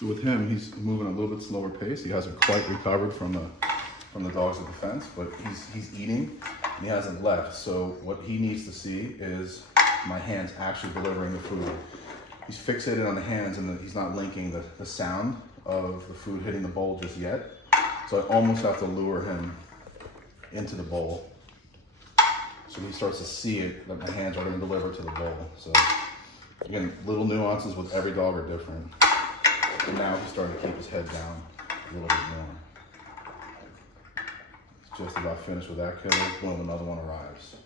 So with him, he's moving a little bit slower pace. He hasn't quite recovered from the dogs at the fence, but he's eating and he hasn't left. So what he needs to see is my hands actually delivering the food. He's fixated on the hands and he's not linking the sound of the food hitting the bowl just yet. So I almost have to lure him into the bowl. So he starts to see it, that my hands are going to deliver to the bowl. So again, little nuances with every dog are different. And now he's starting to keep his head down a little bit more. He's just about finished with that killer. Boom, another one arrives.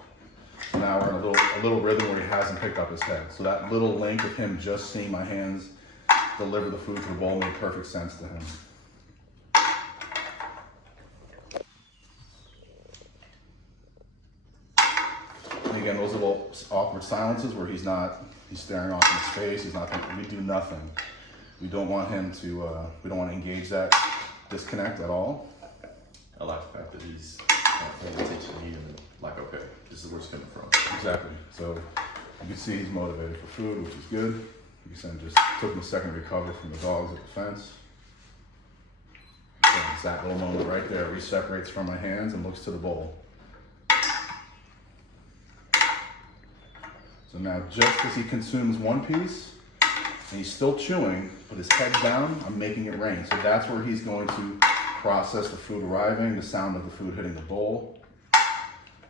So now we're in a little rhythm where he hasn't picked up his head. So that little link of him just seeing my hands deliver the food to the bowl made perfect sense to him. And again, those little awkward silences where he's staring off into space, he's not thinking, we do nothing. We don't want him to, we don't want to engage that disconnect at all. I like the fact that he's paying attention to you and like, okay, this is where it's coming from. Exactly. So you can see he's motivated for food, which is good. You can just took him a second to recover from the dogs at the fence. So it's that little moment right there where he separates from my hands and looks to the bowl. So now just as he consumes one piece, and he's still chewing, but his head's down, I'm making it rain. So that's where he's going to process the food arriving, the sound of the food hitting the bowl.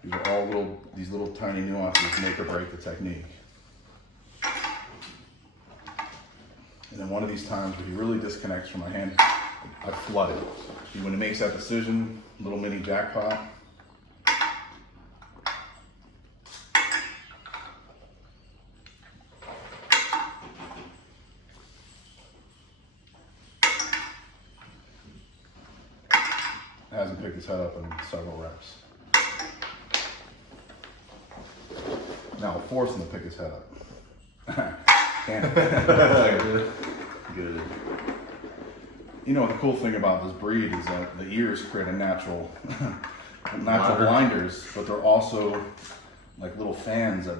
These are all these little tiny nuances make or break the technique. And then one of these times where he really disconnects from my hand, I flood it. When he makes that decision, little mini jackpot. Hasn't picked his head up in several reps. Now I'll force him to pick his head up. Can't. Good. You know, the cool thing about this breed is that the ears create a natural blinders, but they're also like little fans that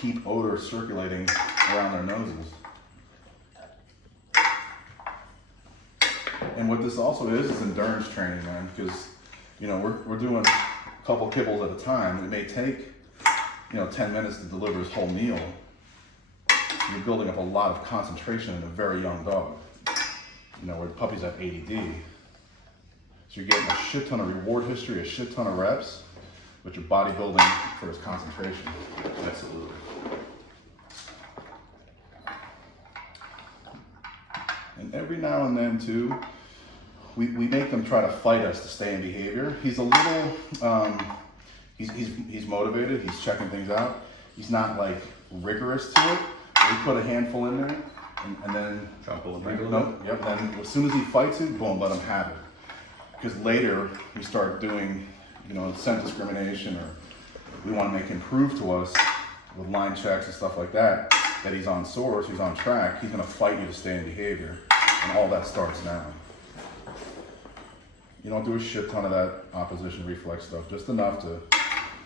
keep odor circulating around their noses. And what this also is endurance training, man, because, you know, we're doing a couple kibbles at a time. It may take, 10 minutes to deliver his whole meal. You're building up a lot of concentration in a very young dog, where puppies have ADD. So you're getting a shit ton of reward history, a shit ton of reps, but you're bodybuilding for his concentration. Absolutely. And every now and then too, we make them try to fight us to stay in behavior. He's a little, he's motivated, he's checking things out. He's not like rigorous to it. We put a handful in there and then trample and then as soon as he fights it, boom, let him have it. Because later we start doing, scent discrimination, or we want to make him prove to us with line checks and stuff like that he's on source, he's on track, he's going to fight you to stay in behavior. And all that starts now. You don't do a shit ton of that opposition reflex stuff, just enough to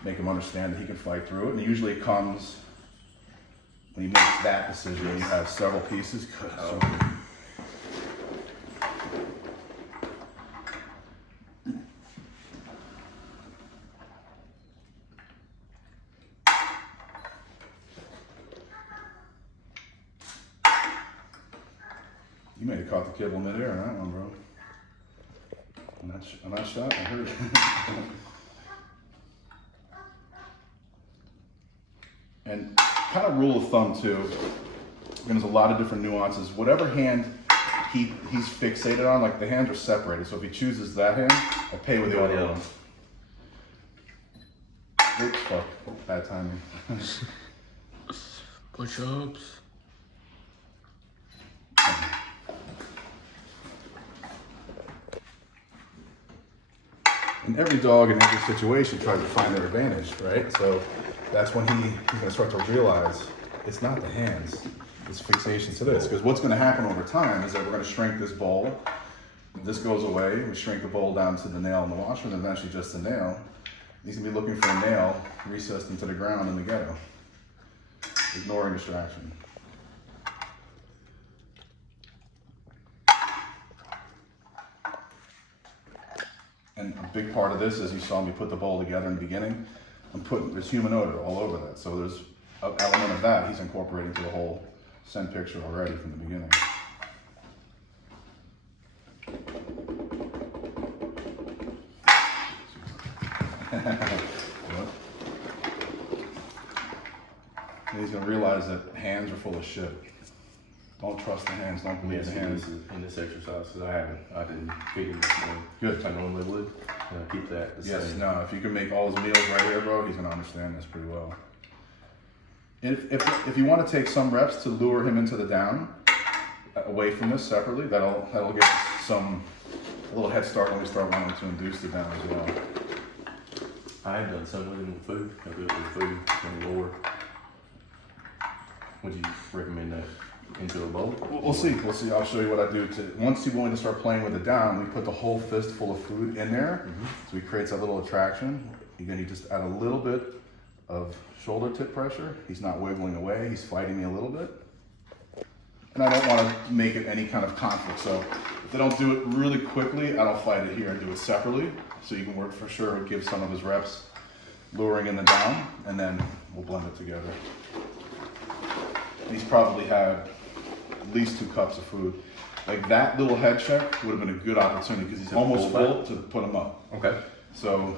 make him understand that he can fight through it. And usually it comes when he makes that decision. You have several pieces. Good. So, you may have caught the kibble midair on that one, bro. On that shot, I heard it. And kind of rule of thumb too, there's a lot of different nuances. Whatever hand he's fixated on, like the hands are separated. So if he chooses that hand, I'll pay with the other one. Oops, fuck, bad timing. Push-ups. And every dog in every situation tries to find their advantage, right? So that's when he's gonna start to realize it's not the hands, it's fixation to this. Because what's gonna happen over time is that we're gonna shrink this bowl. This goes away, we shrink the bowl down to the nail in the washer, and eventually just the nail. He's gonna be looking for a nail recessed into the ground in the ghetto, ignoring distraction. big part of this is you saw me put the bowl together in the beginning. There's human odor all over that. So there's an element of that he's incorporating to the whole scent picture already from the beginning. And he's gonna realize that hands are full of shit. Don't trust the hands, don't believe the hands. In this exercise, because I didn't feed him this morning. Good. I normally would. And I keep that the Yes, same. no, if you can make all his meals right here, bro, he's gonna understand this pretty well. If you want to take some reps to lure him into the down, away from this separately, that'll get us a little head start when we start wanting to induce the down as well. I have done some with him with food. I do it with food on the lower. Would you recommend that into a bowl? We'll see. I'll show you what I do. Once you're willing to start playing with the down, we put the whole fist full of food in there, so he creates a little attraction. Again, you just add a little bit of shoulder tip pressure. He's not wiggling away. He's fighting me a little bit. And I don't want to make it any kind of conflict. So if they don't do it really quickly, I don't fight it here and do it separately. So you can work for sure, give some of his reps luring in the down, and then we'll blend it together. He's probably had at least 2 cups of food. Like that little head check would have been a good opportunity because he's almost full to put him up. Okay. So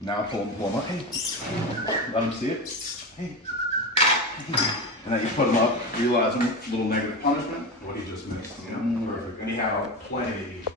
now pull him up. Hey, let him see it. Hey. And then you put him up, realizing a little negative punishment, what he just missed. You know? Perfect. And he had plenty.